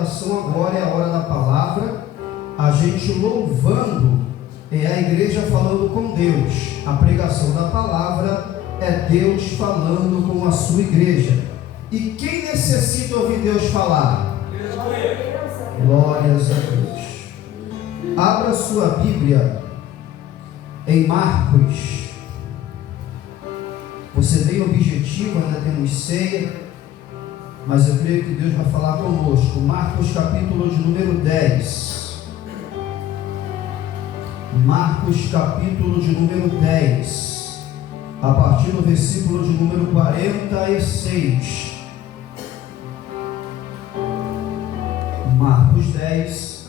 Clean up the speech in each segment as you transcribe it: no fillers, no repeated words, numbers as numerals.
meditação agora é a hora da palavra, a gente louvando, é a igreja falando com Deus. A pregação da palavra é Deus falando com a sua igreja. E quem necessita ouvir Deus falar? Glórias a Deus. Abra sua Bíblia em Marcos. Você tem objetivo, ainda temos ceia, mas eu creio que Deus vai falar conosco. Marcos capítulo de número 10. Marcos capítulo de número 10, a partir do versículo de número 46. Marcos 10,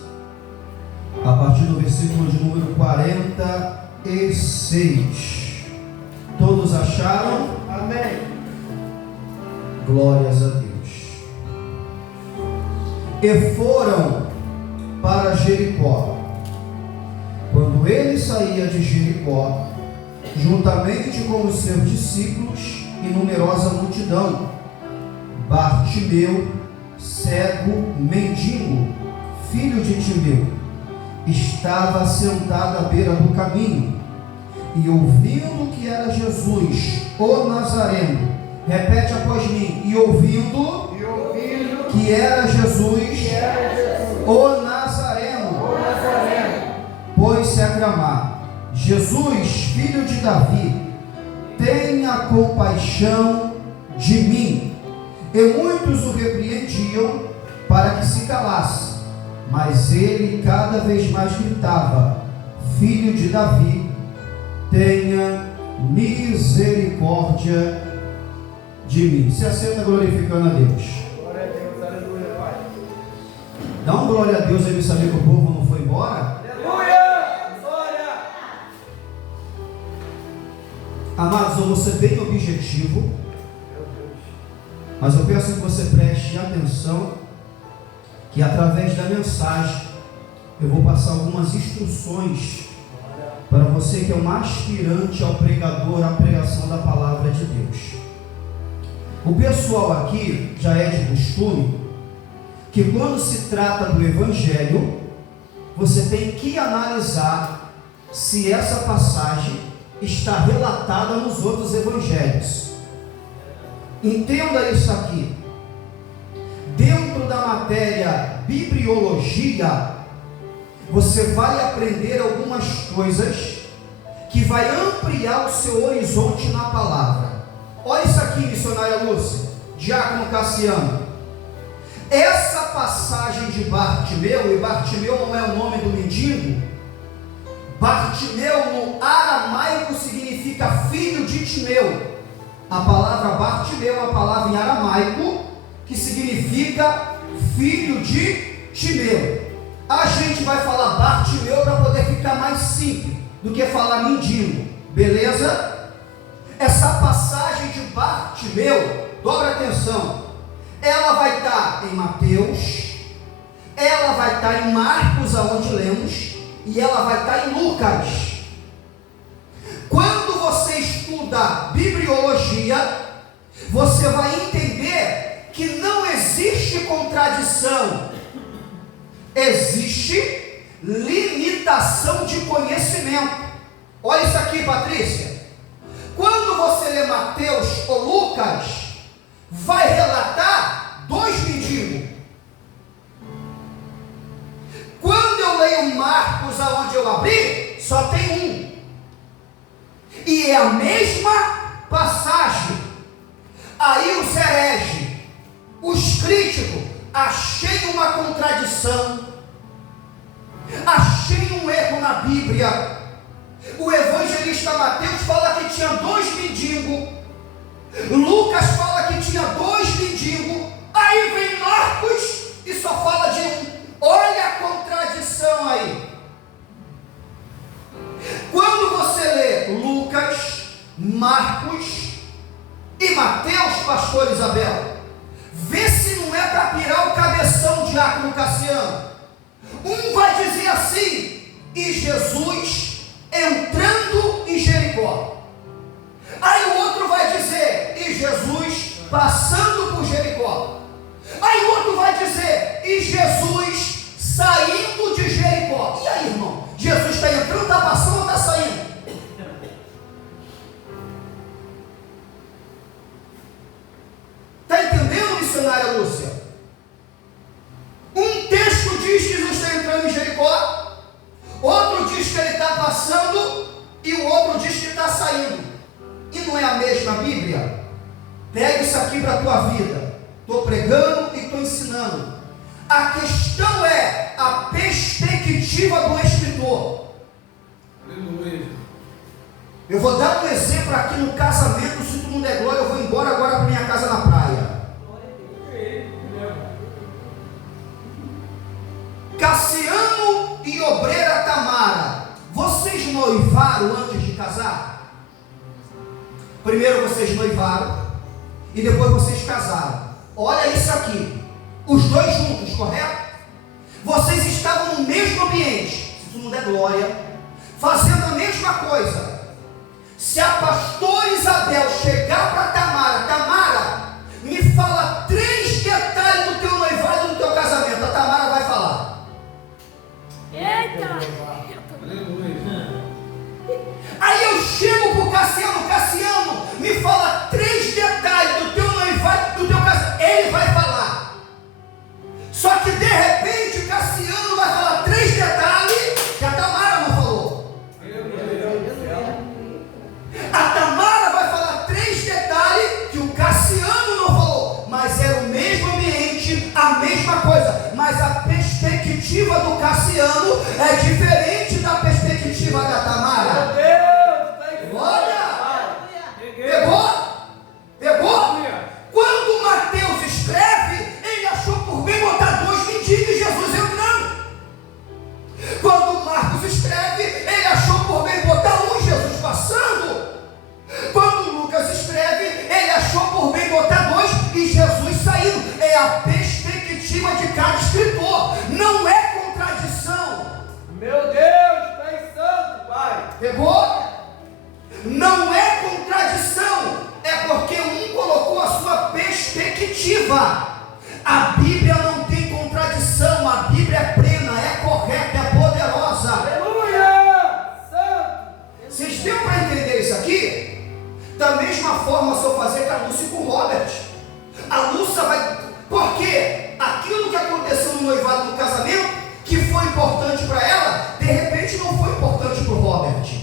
a partir do versículo de número 46. Todos acharam? Amém. Glórias a Deus. E foram para Jericó. Quando ele saía de Jericó, juntamente com os seus discípulos e numerosa multidão, Bartimeu, cego, mendigo, filho de Timeu, estava sentado à beira do caminho, e ouvindo que era Jesus, o Nazareno, repete após mim, e ouvindo que era Jesus, o Nazareno, pôs-se a clamar: Jesus, filho de Davi, tenha compaixão de mim. E muitos o repreendiam para que se calasse, mas ele cada vez mais gritava: Filho de Davi, tenha misericórdia de mim. Se assenta glorificando a Deus. Glória a Deus, aleluia, Pai. Dá um glória a Deus aí para saber que o povo não foi embora. Aleluia! Glória! Amados, eu vou ser bem objetivo, mas eu peço que você preste atenção, que através da mensagem eu vou passar algumas instruções para você que é um aspirante ao pregador, à pregação da palavra de Deus. O pessoal aqui já é de costume que quando se trata do Evangelho, você tem que analisar se essa passagem está relatada nos outros evangelhos. Entenda isso aqui. Dentro da matéria bibliologia, você vai aprender algumas coisas que vai ampliar o seu horizonte na palavra. Olha isso aqui, missionária Lúcia, diácono Cassiano. Essa passagem de Bartimeu, e Bartimeu não é o nome do mendigo, Bartimeu no aramaico significa filho de Timeu. A palavra Bartimeu é uma palavra em aramaico que significa filho de Timeu. A gente vai falar Bartimeu para poder ficar mais simples do que falar mendigo, beleza? Essa passagem de Bartimeu, dobra atenção, ela vai estar em Mateus, ela vai estar em Marcos, aonde lemos, e ela vai estar em Lucas. Quando você estuda bibliologia, você vai entender que não existe contradição, existe limitação de conhecimento. Olha isso aqui, Patrícia. Quando você lê Mateus ou Lucas, vai relatar dois mendigos. Quando eu leio Marcos, aonde eu abri, só tem um. E é a mesma passagem. Aí os hereges, os críticos, achei uma contradição, achei um erro na Bíblia. O evangelista Mateus fala que tinha dois mendigos, Lucas fala que tinha dois mendigos, aí vem Marcos e só fala de um. Olha a contradição aí. Quando você lê Lucas, Marcos e Mateus, pastor Isabel, vê se não é para pirar o cabeção, diácono Cassiano. Um vai dizer assim: e Jesus entrando em Jericó. Aí o outro vai dizer: e Jesus passando por Jericó. Aí o outro vai dizer, e Jesus saindo de Jericó. E aí, irmão? Jesus está entrando, está passando ou está saindo? Está entendendo, missionária Lúcia? Um texto diz que Jesus está entrando em Jericó, outro diz que ele está passando e o outro diz que está saindo. E não é a mesma Bíblia? Pega isso aqui para a tua vida. Estou pregando e estou ensinando. A questão é a perspectiva do escritor. Aleluia. Eu vou dar um exemplo aqui no casamento. Se tu não der glória, eu vou embora agora para minha casa na praia. Cassiano e obreira Tamara, vocês noivaram antes de casar? Primeiro vocês noivaram e depois vocês casaram. Olha isso aqui, os dois juntos, correto? Vocês estavam no mesmo ambiente, se tu não der glória, fazendo a mesma coisa. Se a pastora Isabel chegar para Tamara, Tamara, me fala 3 detalhes do teu noivado e do teu casamento, a Tamara vai falar. Eita! Aleluia. Aí eu chego para o Cassiano, Cassiano, me fala 3 detalhes do teu noivado e do teu casamento, ele vai falar. Só que de repente o Cassiano vai falar 3 detalhes que a Tamara não falou. A Tamara vai falar 3 detalhes que o Cassiano não falou, mas era o mesmo ambiente, a mesma coisa, mas a perspectiva do Cassiano é diferente da perspectiva da Tamara. Olha! Pegou? Pegou? Quando o Mateus escreve, ele achou por bem botar 2 mendigos e Jesus entrando. Quando o Marcos escreve, ele achou por bem botar Jesus passando. Quando o Lucas escreve, ele achou por bem botar 2 e Jesus saindo. É a perspectiva de cada escritor, não é contradição. Meu Deus, tu és santo, Pai. Pegou? Não é contradição, é porque um colocou a sua perspectiva. A Bíblia não tem contradição, a Bíblia é plena, é correta, é poderosa. Aleluia! Santo. Vocês deu para entender isso aqui? Da mesma forma, se eu fazer com a Lúcia e com o Robert, a Lúcia vai. Porque aquilo que aconteceu no noivado, no casamento, que foi importante para ela, de repente não foi importante para o Robert.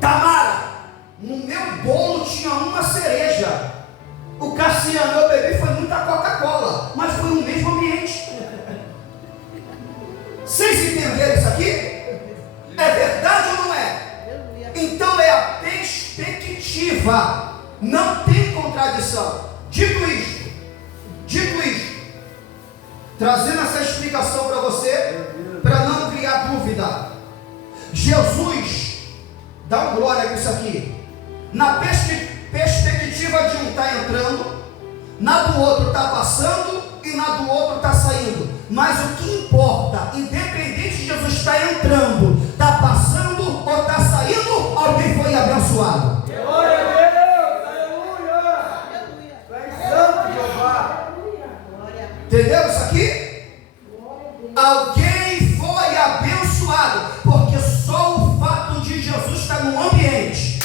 Tamara, no meu bolo tinha uma cereja. O Cassiano, eu bebi, foi muita Coca-Cola, mas foi no mesmo ambiente. Vocês entenderam isso aqui? É verdade ou não é? Então é a perspectiva, não tem contradição. Dito isto, trazendo essa explicação para você, para não criar dúvida, Jesus, dá uma glória com isso aqui, na perspectiva de um está entrando, na do outro está passando e na do outro está saindo, mas o que importa, independente de Jesus estar entrando, está passando ou está saindo, alguém foi abençoado. Glória a Deus, aleluia. Tu és santo, Jeová. Entendeu isso aqui? Alguém foi abençoado, porque só o fato de Jesus estar no ambiente.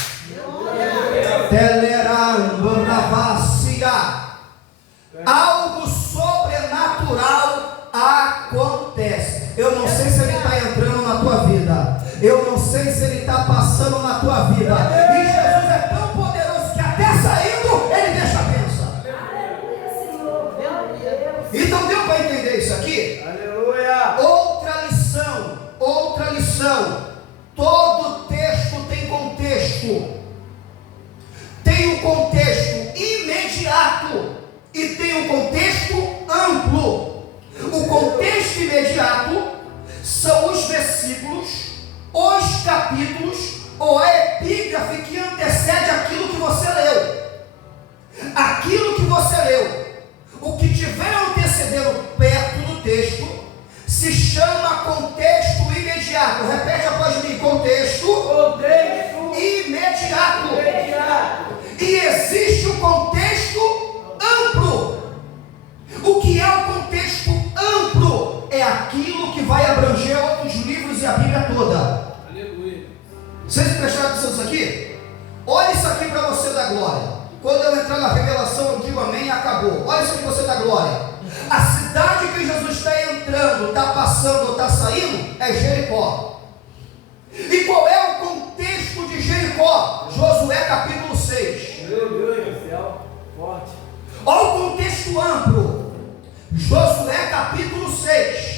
Algo sobrenatural acontece. Eu não sei se ele está entrando na tua vida, eu não sei se ele está passando na tua vida, e Jesus é tão poderoso que até saindo ele deixa a bênção. Então deu para entender isso aqui? Aleluia. Outra lição. Todo texto tem contexto. Tem um contexto imediato e tem um contexto amplo. O contexto imediato são os versículos, os capítulos ou a epígrafe que antecede aquilo que você leu. Aquilo que você leu, o que tiver antecedendo perto do texto, se chama contexto imediato. Repete após mim: contexto imediato. E existe o contexto amplo. prestar atenção nisso aqui? Olha isso aqui para você da glória. Quando eu entrar na revelação, eu digo amém e acabou. Olha isso aqui, você da glória. A cidade que Jesus está entrando, está passando ou está saindo, é Jericó. E qual é o contexto de Jericó? Josué capítulo 6. Meu Deus do céu, forte. Olha o contexto amplo. Josué capítulo 6.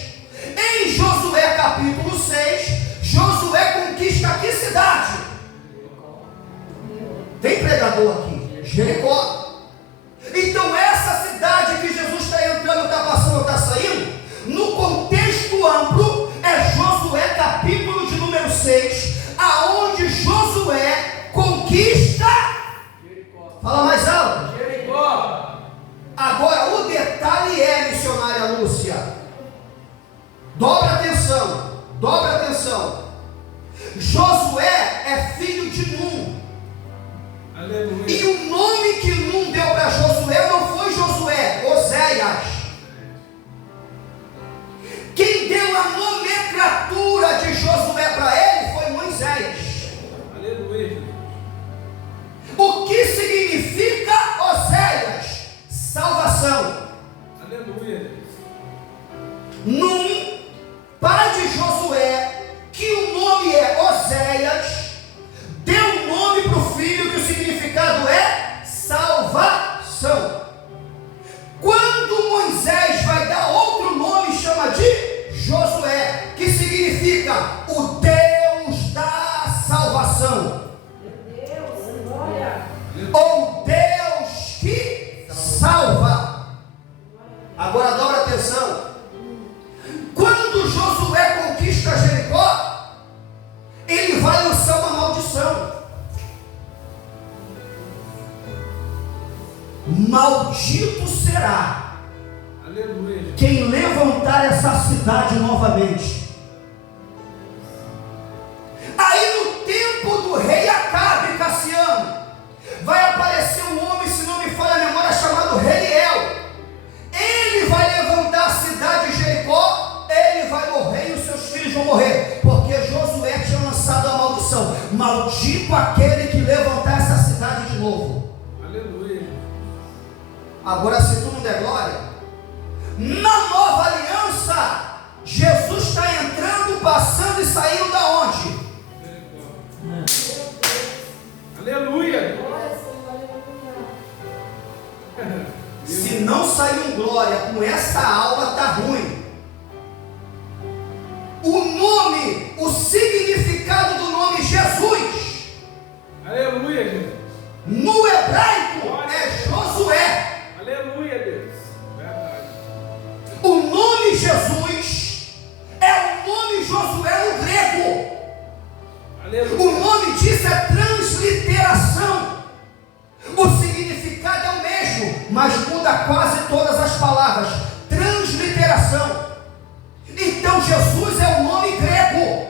Em Josué capítulo 6, Josué conquista que cidade? Tem pregador aqui? Jericó. Então essa cidade que Jesus está entrando, está passando, está saindo, no contexto amplo, é Josué capítulo de número 6, aonde Josué conquista Jericó. Fala mais alto. Jericó. Agora o detalhe é, missionária Lúcia, dobra atenção, dobra atenção. Josué é filho de Num. Aleluia. E o nome que Num deu para Josué não foi Josué, Oséias. Quem deu a nomenclatura de Josué para ele foi Moisés. Aleluia. O que significa Oséias? Salvação. Aleluia. Num, pai de Josué, que o nome é Oséias, deu nome para o filho, que o significado é salvação. Quando Moisés vai dar outro nome, chama de Josué, que significa o Deus da salvação, ou Deus que salva. Agora dobra atenção. Quando Josué conquista Jericó, ele vai lançar uma maldição. Maldito será, aleluia, quem levantar essa cidade novamente. Aí no tempo do rei Acabe, Cassiano, vai aparecer um homem, se não me falha a memória, chamado Reliel. Ele vai levantar a cidade de Jericó, ele vai morrer e os seus filhos vão morrer, porque Josué tinha lançado a maldição: maldito aquele que levantar essa cidade de novo. aleluia. Agora, se tu não der glória, na nova aliança, Jesus está entrando, passando e saindo da onde? Aleluia. Se não sair um glória com essa aula, tá ruim. O nome, o significado do nome Jesus, Aleluia, Jesus. no hebraico é Josué. Aleluia, Deus. Verdade. O nome Jesus é o nome Josué no grego. Aleluia. O nome disso é transliteração. O significado é o mesmo, mas muda quase todas as palavras. Transliteração. Então Jesus é o nome grego,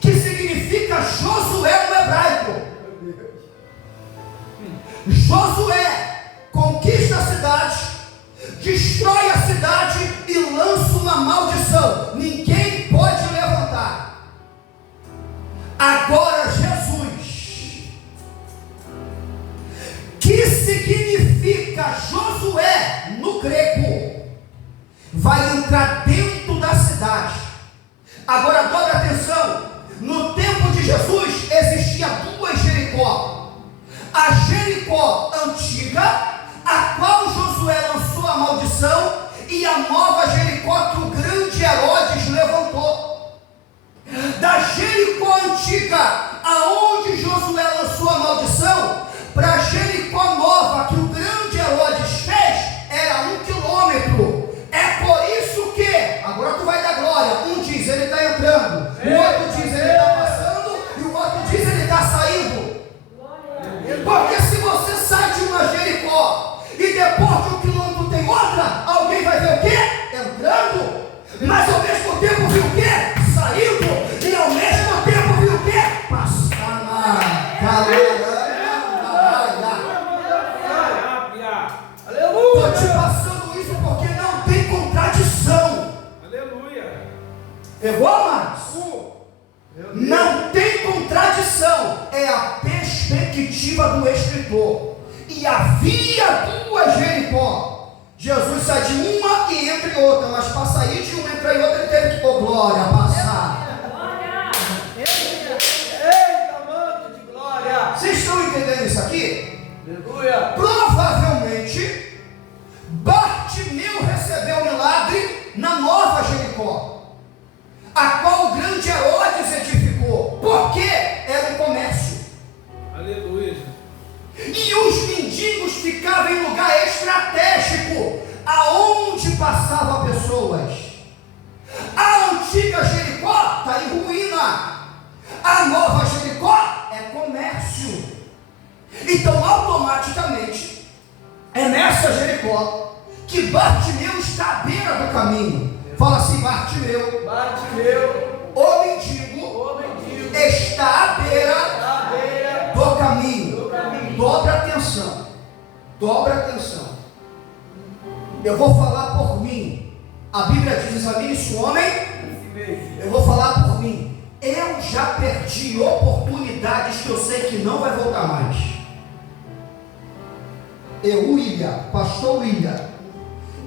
que significa Josué no hebraico. Josué conquista a cidade, destrói a cidade e lança uma maldição: ninguém pode levantar. Agora Jesus, que significa Josué no grego, vai entrar dentro da cidade. Agora dobra atenção. No tempo de Jesus existia duas Jericó: a Jericó antiga, a qual Josué lançou a maldição, e a nova Jericó que o grande Herodes levantou. Da Jericó antiga, aonde Josué lançou a maldição, para Jericó nova que o grande Herodes fez, era 1 quilômetro. É por isso que, agora tu vai dar glória, um diz ele está entrando, o outro diz ele está passando, e o outro diz ele está saindo. Porque se você sai de uma Jericó e depois de 1 quilômetro tem outra, alguém vai ver o quê? Entrando. Mas ao mesmo tempo viu o quê? Saindo. E ao mesmo tempo viu o quê? Passando. Estou te passando isso porque não tem contradição. Aleluia. Pegou, Marcos? Não tem contradição, é a perspectiva do escritor. E havia duas Jericó. Jesus sai de uma e entra em outra, mas para sair de uma e entrar em outra, ele teve que, glória, passar. Eita, manto de glória. Vocês estão entendendo isso aqui? Aleluia. Provavelmente, Bartimeu recebeu o milagre na nova Jericó, a qual o grande Herodes edificou, porque era um comércio. Aleluia. E os mendigos ficavam em lugar estratégico, aonde passavam pessoas. A antiga Jericó está em ruína, a nova Jericó é comércio. Então, automaticamente, é nessa Jericó que Bartimeu está à beira do caminho. Fala assim: Bartimeu, o mendigo, está à beira do caminho. Dobra atenção, dobra atenção. Eu vou falar por mim. A Bíblia diz: examine-se o homem. Eu vou falar por mim. Eu já perdi oportunidades que eu sei que não vai voltar mais. Pastor William,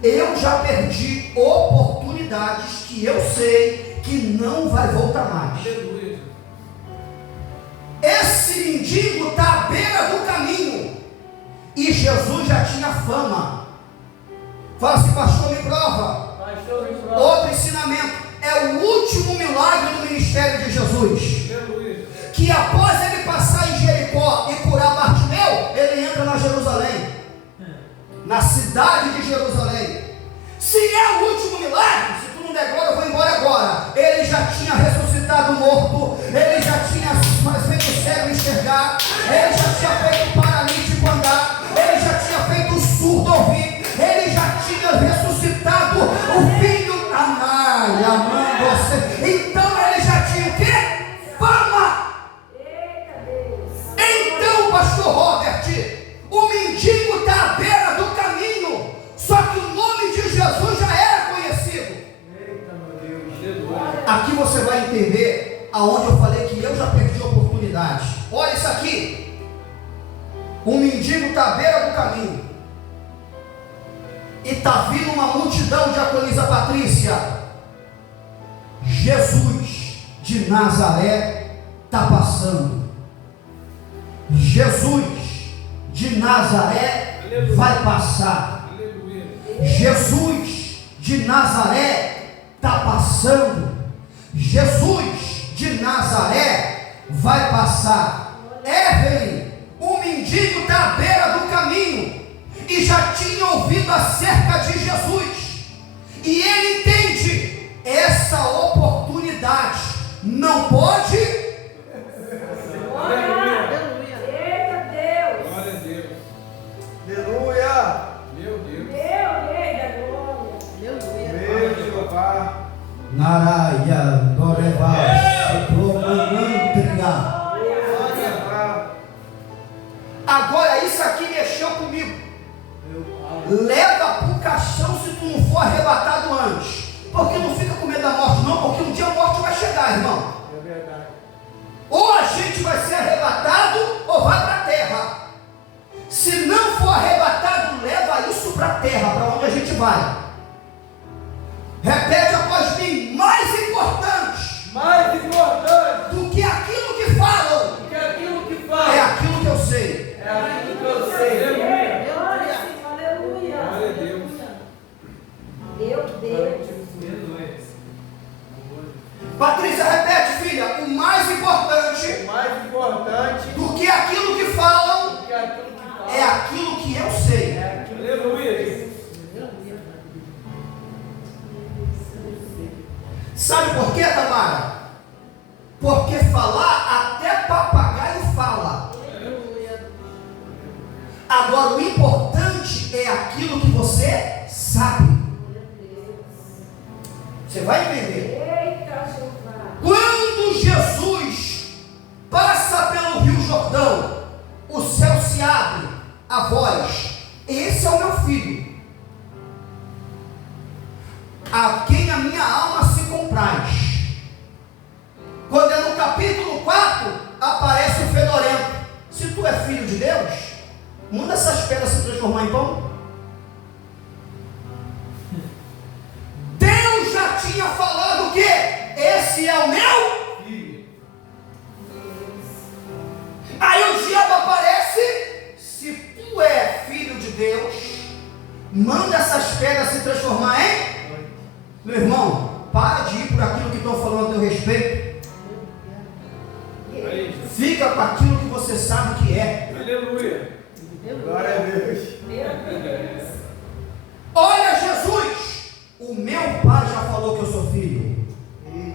eu já perdi oportunidades que eu sei que não vai voltar mais. Esse mendigo está à beira do caminho, e Jesus já tinha fama. Fala assim: pastor, me prova. Outro ensinamento, é o último milagre do ministério de Jesus, que após ele passar em Jericó e curar Bartimeu, ele entra na Jerusalém, na cidade de Jerusalém. Se é o último milagre, se tu não der glória, eu vou embora agora. Ele já tinha ressuscitado o morto, ele já tinha feito o cego enxergar, ele já tinha feito o paralítico andar, ele já tinha feito o surdo ouvir, ele já tinha ressuscitado o filho amando você. Então ele já tinha o quê? Fama. Então, pastor Robert, o mendigo está à beira do caminho, só que o nome de Jesus já era conhecido. Aqui você vai entender aonde eu falei que eu já perdi oportunidade. Olha isso aqui. O mendigo está à beira do caminho, e está vindo uma multidão, diaconisa Patrícia. Jesus de Nazaré está passando. Jesus de Nazaré vai passar. Jesus de Nazaré está passando. Jesus de Nazaré vai passar. Evelyn, o mendigo está à beira do caminho e já tinha ouvido acerca de Jesus, e ele entende essa oportunidade não pode. Aleluia. Eita Deus. Glória a Deus. Aleluia. Meu Deus. Meu rei da glória. Meu Jeová. Naraya Doreva Supromanantria. Agora isso aqui mexeu comigo. Leva para o caixão se tu não for arrebatado antes. Porque não fica com medo da morte, não, porque um dia a morte vai chegar, irmão. É verdade. Ou a gente vai ser arrebatado ou vai para a terra. Se não for arrebatado, leva isso para a terra, para onde a gente vai. Repete após mim: mais importante do que aquilo que falam é aquilo que eu sei. Aleluia. Glória a Deus. Meu Deus. Patrícia, repete, filha: o mais importante do que aquilo que falam é aquilo que eu sei. Aleluia. Sabe por quê, Tamara? Porque falar, até papagaio fala. Agora, o importante é aquilo que você sabe. Você vai entender. Eita, Jeová. Quando Jesus passa pelo Rio Jordão, o céu se abre, a voz: esse é o meu filho, a quem a minha alma se compraz. Quando é no tu é filho de Deus, manda essas pedras se transformar em pão. Deus já tinha falado que esse é o meu filho. Aí o diabo aparece, se tu é filho de Deus, manda essas pedras se transformar em... Meu irmão, para de ir por aquilo que estão falando a teu respeito. Fica com aquilo que você sabe que é. Aleluia. Glória a Deus. Olha, Jesus, o meu pai já falou que eu sou filho.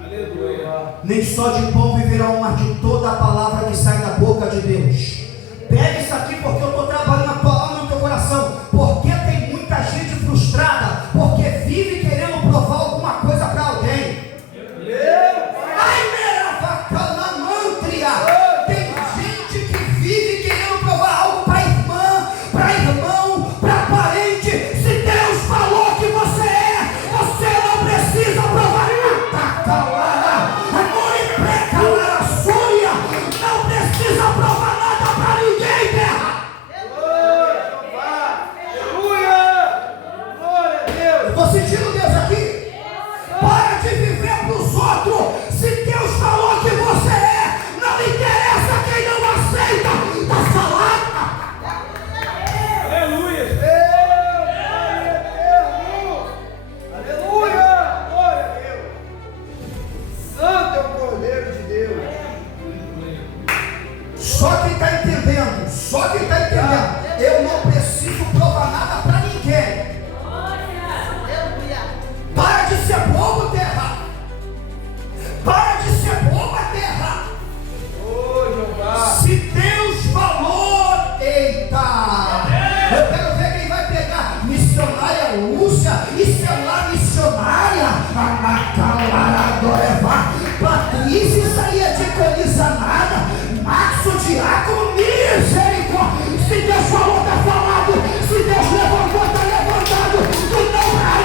Aleluia. Nem só de pão viverá o homem, mas de toda a palavra que sai da boca de Deus. Pega isso aqui porque eu estou trabalhando na tua alma e no teu coração. Porque tem muita gente frustrada, porque vive querendo provar alguma coisa para alguém. Ai, meravacana mantria. Tem gente que vive querendo provar algo para irmã, para irmão, para parente. Se Deus falou que você é, você não precisa provar nada. Calara, amor e precalara, súria. Não precisa provar nada para ninguém, terra. Estou sentindo Deus aqui. Para de viver para os outros. Se Deus falou que você é, não interessa quem não aceita. Está falado. Aleluia. Aleluia. Glória a Deus. Santo é o Cordeiro de Deus. Só quem está entendendo. Só quem está entendendo. Eu não preciso provar nada para ninguém. Para de ser bobo, terra. Para de ser boba, terra. Se Deus falou, eita. Eu quero ver quem vai pegar. Missionária Lúcia, isso é lá missionária. Patrícia, isso aí é diaconisa nada. Maxo, diácono, misericórdia. Se Deus falou, está falado. Se Deus levantou, está levantado. Tu não vai.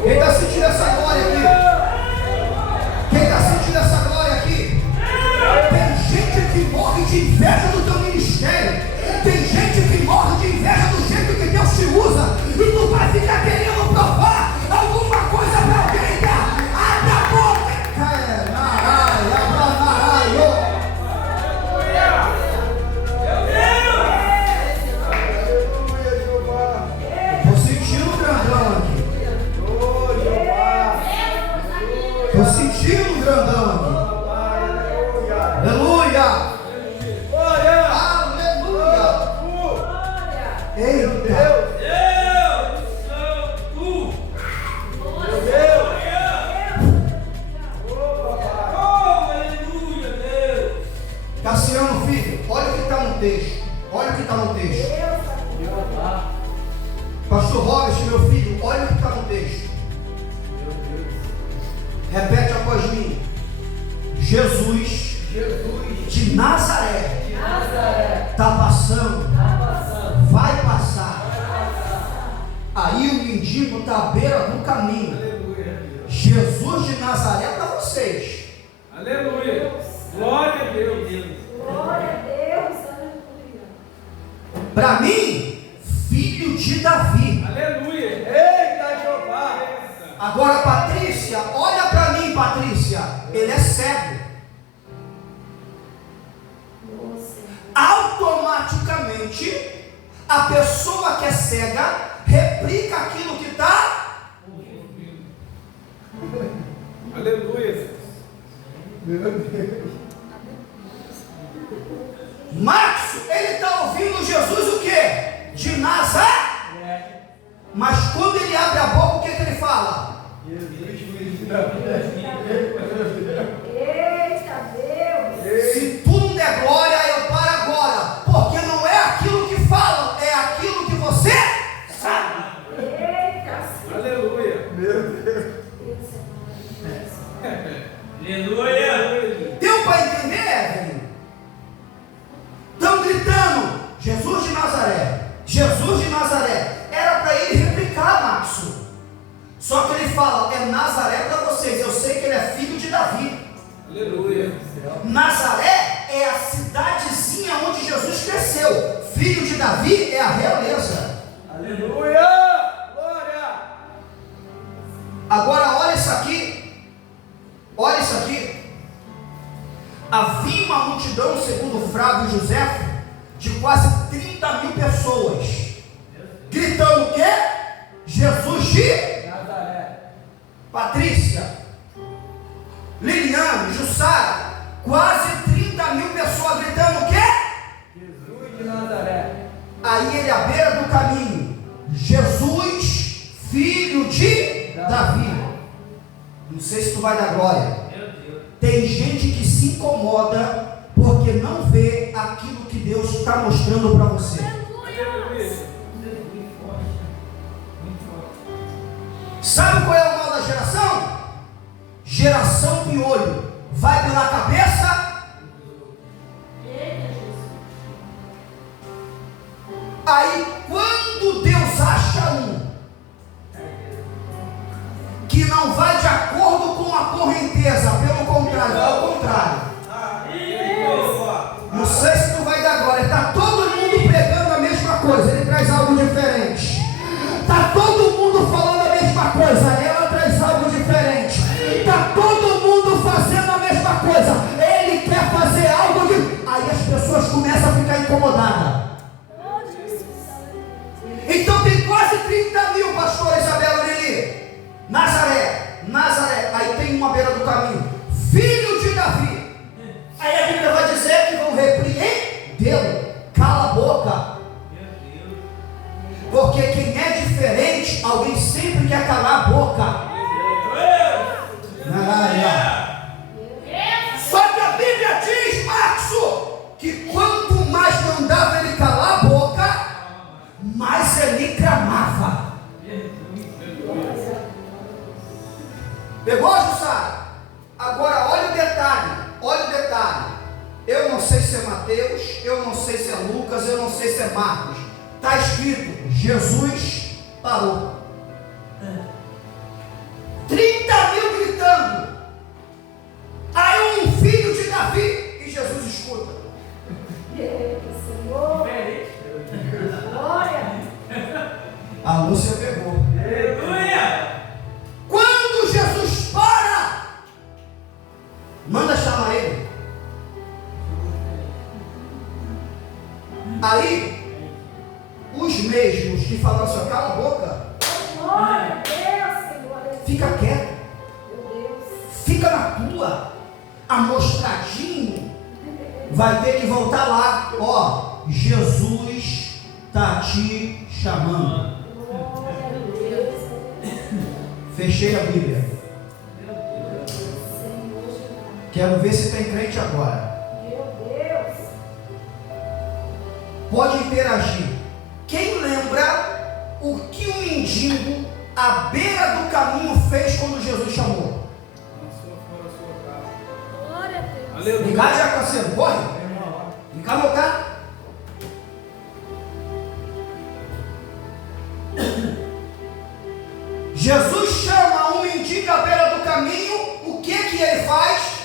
Quem está sentindo essa glória aqui? Quem está sentindo essa glória aqui? Tem gente que morre de inveja do teu ministério. Tem gente que morre de inveja do jeito que Deus te usa. E tu vai ficar querendo provar alguma coisa para alguém. Abre a boca. Estou sentindo o grandão aqui. Estou sentindo o grandão aqui. Aleluia. Aleluia. Eita. Cassiano, filho, olha o que está no texto. Olha o que está no texto. Pastor Robert, meu filho, olha o que está no texto. Repete após mim. Jesus de Nazaré está passando, vai passar. Aí o mendigo está à beira do caminho. Jesus de Nazaré para vocês. Aleluia. Glória a Deus. Glória a Deus, aleluia. Para mim, filho de Davi. Aleluia. Eita, Jeová. Agora, Patrícia, olha para mim, Patrícia. Ele é cego. Automaticamente, a pessoa que é cega replica aquilo que está. Aleluia. Meu Deus. Marcos, ele está ouvindo Jesus o quê? De Nazaré. Mas quando ele abre a boca, o que ele fala? Eita Deus. Se tu não der glória, eu paro agora. Porque não é aquilo que falam, é aquilo que você sabe. Eita. Aleluia. Meu Deus. Jesus de Nazaré. Jesus de Nazaré. Era para ele replicar, Márcio. Só que ele fala, é Nazaré para vocês. Eu sei que ele é filho de Davi. Aleluia. Nazaré é a cidadezinha onde Jesus cresceu. Filho de Davi é a realeza. Aleluia. Glória. Agora olha isso aqui. Olha isso aqui. Havia uma multidão, segundo Flávio José, de quase 30 mil pessoas, gritando o quê? Jesus de Nazaré. Patrícia, Liliane, Jussara, quase 30 mil pessoas gritando o quê? Jesus de Nazaré. Aí ele à beira do caminho, Jesus, filho de Davi. Não sei se tu vai dar glória. Tem gente que se incomoda porque não vê aquilo que Deus está mostrando para você. Sabe qual é o mal da geração? Geração piolho. Vai pela cabeça. Aí quando Deus acha um que não vai de acordo com a correnteza, pelo contrário, é o contrário. Não sei se tu vai dar agora. Está todo mundo pregando a mesma coisa, ele traz algo diferente. Está todo mundo falando a mesma coisa, ela traz algo diferente. Está todo mundo fazendo a mesma coisa, ele quer fazer algo de... Aí as pessoas começam a ficar incomodadas. Então tem quase 30 mil, pastor Isabela Lili. Nazaré, aí tem uma beira do caminho, filho de Davi. Aí a Bíblia vai dizer que vão repreendê-lo. Cala a boca. Porque quem é diferente, alguém sempre quer calar a boca. Só que a Bíblia diz, Marcos, que quanto mais mandava ele calar a boca, mais ele clamava. Pegou, Jussara? Agora olha o detalhe. Eu não sei se é Mateus, eu não sei se é Lucas, eu não sei se é Marcos. Está escrito, Jesus parou. 30 mil gritando. Aí um filho de Davi e Jesus escuta. Senhor. Glória. A Lúcia pegou. Aleluia. Quando Jesus para, manda chamar ele. Aí, os mesmos que falaram assim, cala a boca, Glória a Deus, Senhor. fica quieto, Meu Deus. fica na tua, amostradinho, vai ter que voltar lá, ó, Jesus está te chamando. Glória a Deus. Fechei a Bíblia, Senhor Jesus. quero ver se tem crente agora. Meu Deus. Pode interagir. Quem lembra o que o mendigo à beira do caminho fez quando Jesus chamou? Glória a Deus. Aleluia. Vem cá, Jacaceiro, corre. Vem cá, meu cara. Jesus chama um mendigo à beira do caminho. O que ele faz?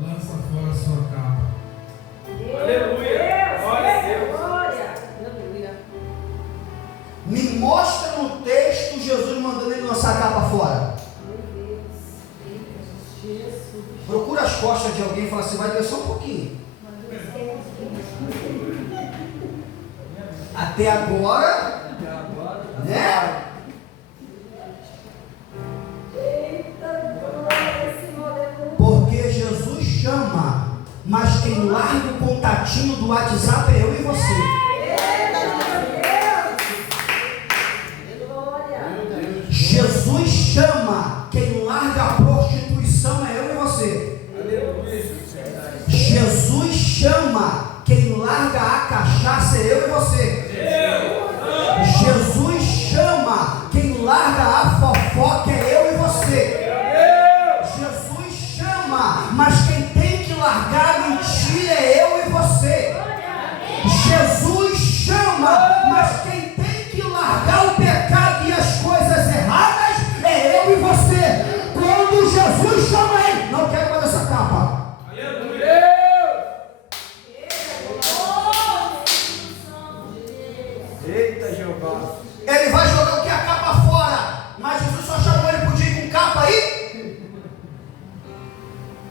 Lança fora a sua capa. Aleluia. Glória a Deus. Glória. Aleluia. Me mostra no texto Jesus mandando ele lançar a capa fora. Meu Deus. Jesus. Procura as costas de alguém e fala assim, vai ter só um pouquinho. Até agora, né? Eita, glória, Senhor. Aleluia. Porque Jesus chama, mas quem larga o contatinho do WhatsApp é eu e você. Jesus chama, quem larga a prostituição é eu e você. Jesus chama, quem larga a cachaça é eu e você. Jesus chama, quem larga a fofoca é eu e você. Jesus chama, mas quem tem que largar a mentira é eu e você. Jesus Ele vai jogar o que? A capa fora. Mas Jesus só chamou ele para o dia com capa aí.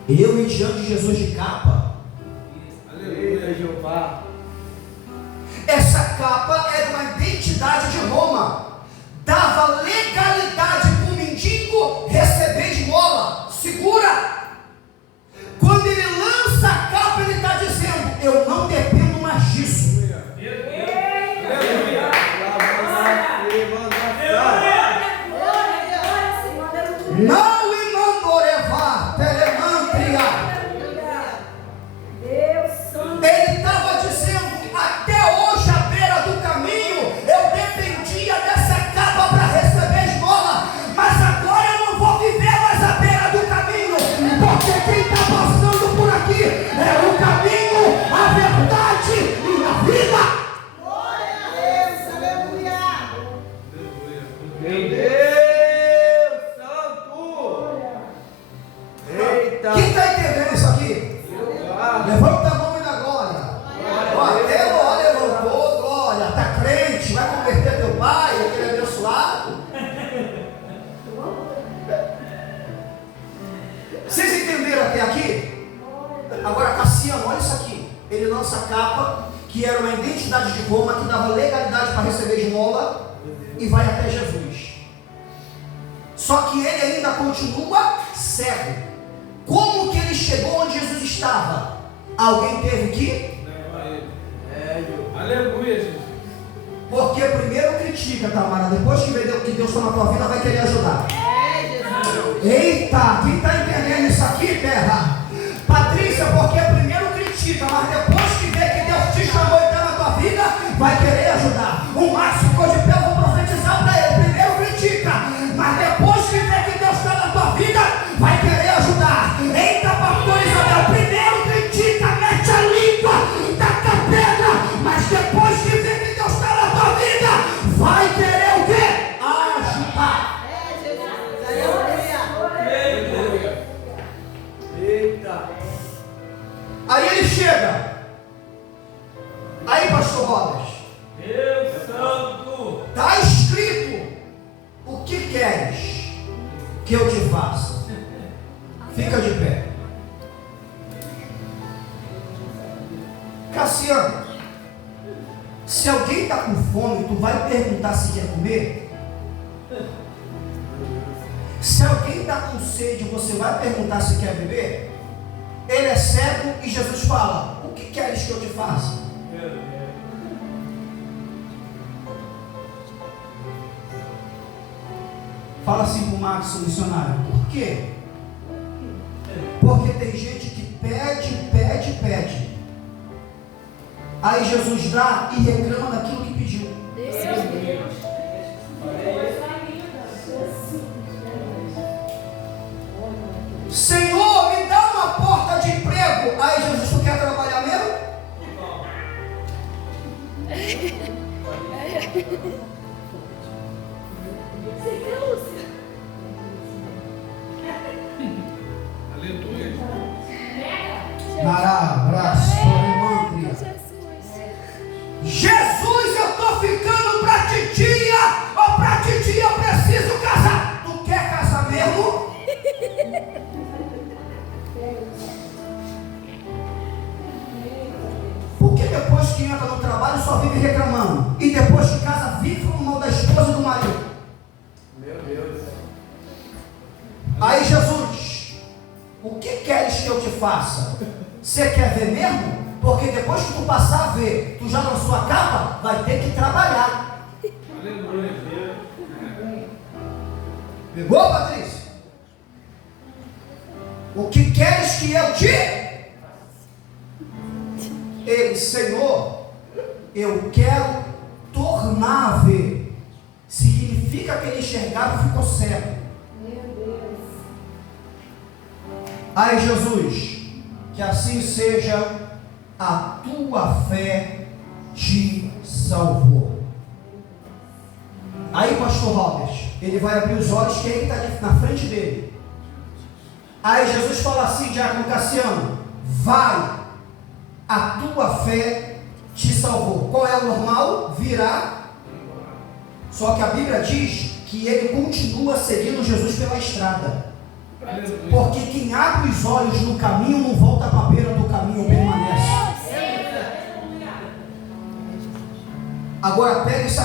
Eu ir diante de Jesus de capa. Aleluia, Jeová. Essa capa era uma identidade de Roma. Dava legalidade para o mendigo receber esmola. Segura. Quando ele lança a capa, ele está dizendo: eu não dependo mais disso. Não e mandorevá, telemantria. Ele estava dizendo: até hoje, à beira do caminho, eu dependia dessa capa para receber esmola, mas agora eu não vou viver mais à beira do caminho, porque quem está passando por aqui é o caminho, a verdade e a vida. Meu Deus Santo! Eita! Quem está entendendo isso aqui? Levanta a mão e dá glória. Olha, levantou, glória. Está crente, vai converter teu pai, aquele abençoado. Vocês entenderam até aqui? Agora, Cassiano, olha isso aqui. Ele lança a capa, que era uma identidade de Roma, que dava legalidade para receber esmola, e vai até Jesus. Só que ele ainda continua cego. Como que ele chegou onde Jesus estava? Alguém teve que? Aleluia, Jesus. Porque primeiro critica, Tamara, depois que vê que Deus está na tua vida, vai querer ajudar. Eita, quem está entendendo isso aqui, terra? Patrícia, porque primeiro critica, mas depois que vê que Deus te chamou e está na tua vida, vai querer ajudar. O Márcio ficou de pé, eu vou profetizar para ele. Primeiro critica, mas depois que vê que Deus está na tua vida, vai querer ajudar. Eita, pastor Isabel, primeiro critica, mete a língua, taca a pedra, mas depois que vê que Deus está na tua vida, vai querer o quê? Ajudar. Eita! Aí ele chega. Aí, pastor Robert, Deus Santo. está escrito: o que queres que eu te faça? Fica de pé. Cassiano, se alguém está com fome, tu vai perguntar se quer comer? Se alguém está com sede, você vai perguntar se quer beber? Ele é cego e Jesus fala: o que queres que eu te faça? Fala assim para o Max, o missionário: por quê? Porque tem gente que pede. Aí Jesus dá e reclama daquilo que pediu. Senhor, me dá uma porta de emprego. Aí Jesus: tu quer trabalhar mesmo? Aleluia. Jesus, eu estou ficando para titia, ou para titia eu preciso casar. Tu quer casar mesmo? Porque depois que entra no trabalho só vive reclamando, e depois que casa vive falando mal da esposa e do marido. Meu Deus! Aí Jesus: o que queres que eu te faça? Você quer ver mesmo? Porque depois que tu passar a ver, tu já lançou a capa, vai ter que trabalhar. Aleluia. Pegou, Patrícia? O que queres que eu te? Ele: Senhor, eu quero tornar a ver. Significa que ele enxergava e ficou cego. Meu Deus. Aí Jesus: que assim seja, a tua fé te salvou. Aí, pastor Robert, ele vai abrir os olhos, quem está aqui na frente dele? Aí Jesus fala assim: Diácono Cassiano, vai, a tua fé te salvou. Qual é o normal? Virar Só que a Bíblia diz que ele continua seguindo Jesus pela estrada. Porque quem abre os olhos no caminho não volta para a beira do caminho, permanece. Agora pega isso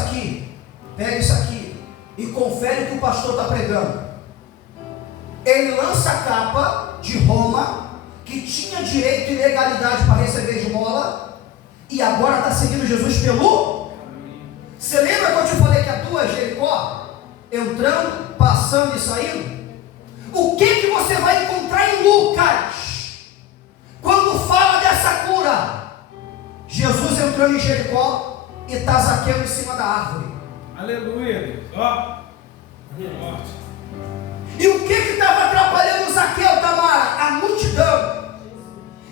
aqui e confere o que o pastor está pregando. Ele lança a capa de Roma, que tinha direito e legalidade para receber esmola, e agora está seguindo Jesus pelo. Você lembra quando eu te falei que a tua Jericó, entrando, passando e saindo? O que você vai encontrar em Lucas quando fala dessa cura? Jesus entrou em Jericó e está Zaqueu em cima da árvore. Aleluia. Ó. E o que estava atrapalhando Zaqueu, Tamara? A multidão.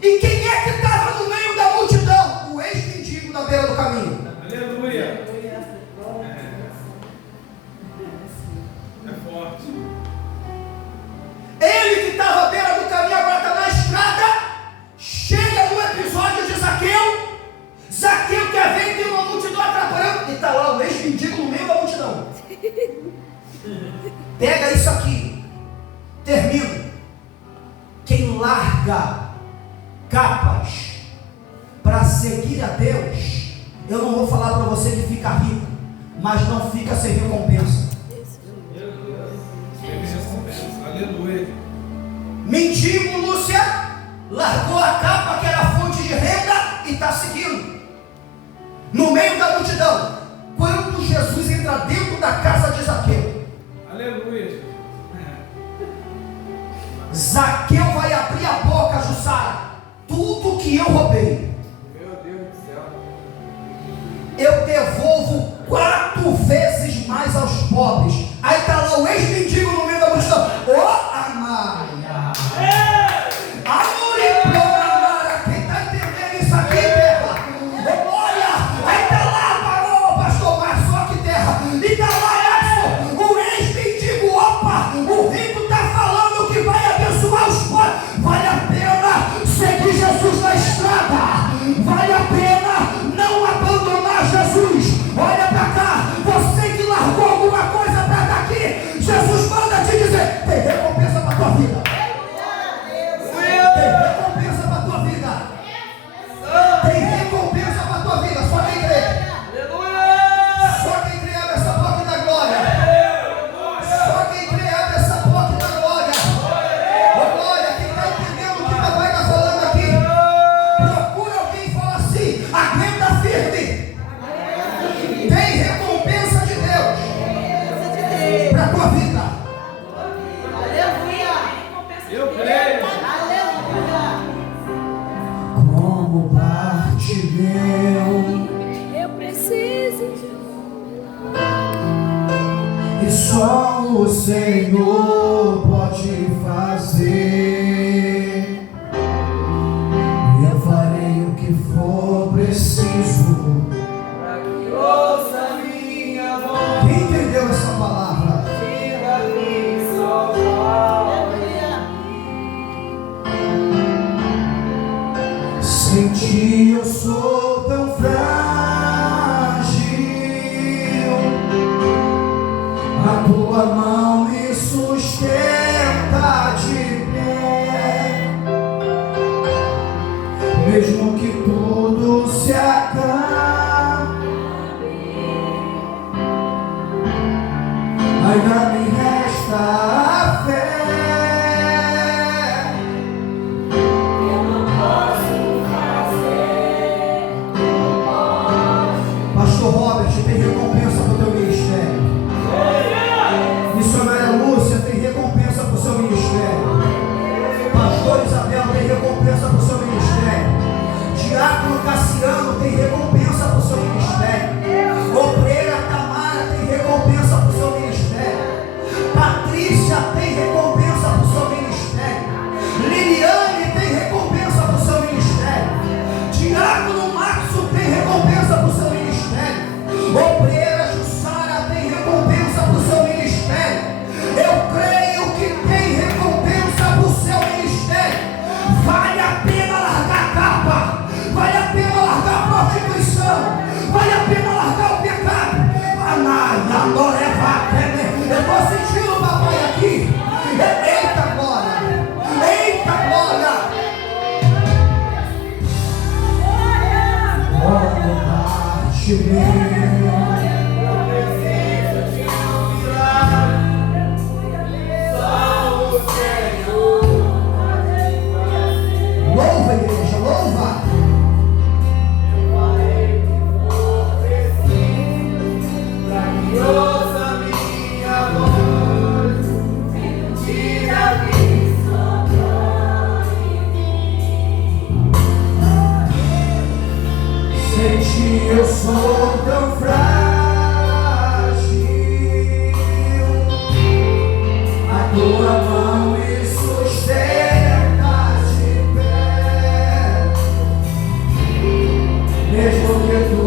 E quem é que estava no meio da multidão? O ex-mendigo na beira do caminho. Aleluia. É forte. Ele que estava à beira do caminho agora está na estrada. Chega no episódio de Zaqueu. Zaqueu quer ver que tem uma multidão atrapalhando. E está lá o ex-mendigo no meio da multidão. Pega isso aqui. Termino. Quem larga capas para seguir a Deus, eu não vou falar para você que fica rico, mas não fica sem recompensa. Aleluia. Mendigo, Lúcia, largou a capa que era fonte de renda e está seguindo no meio da multidão. Quando Jesus entra dentro da casa de Zaqueu, Aleluia. Zaqueu vai abrir a boca, Jussara. Tudo que eu roubei, Meu Deus do céu. eu devolvo 4 vezes mais aos pobres. Aí está lá o ex-mendigo no meio da multidão. Ô, Amaia! Amor, quem está entendendo isso aqui, terra? Olha, aí está lá, parou, pastor Márcio, só que terra. E está lá, Edson, o ex-mendigo. Opa, o rico está falando que vai abençoar os pobres. Vale a pena seguir Jesus na estrada. Vale a pena não abandonar Jesus. Olha para cá, você que largou alguma coisa para estar aqui, Jesus manda te dizer: tem recompensa para a tua vida. Tem recompensa para a tua vida. Tem recompensa para a tua vida. Só quem crê. Só quem crê abre essa porta da glória. Só quem crê abre essa porta da glória. Ô glória, quem está entendendo o que o papai está falando aqui? Procura alguém e fala assim: aguenta firme. Tem recompensa de Deus para a tua vida. Eu creio. Como Bartimeu, Eu preciso de e só o Senhor pode fazer. Eu farei o que for preciso. Para que ouça minha voz. Quem entendeu essa palavra? Vida me salvar. Sem ti eu sou tão frágil. A tua mão me sustenta. de mim. Louva, igreja, louva. Ouça minha voz, tira mim socorro em mim. Senti, eu sou tão frágil, a tua mão me sustenta de pé, mesmo que tu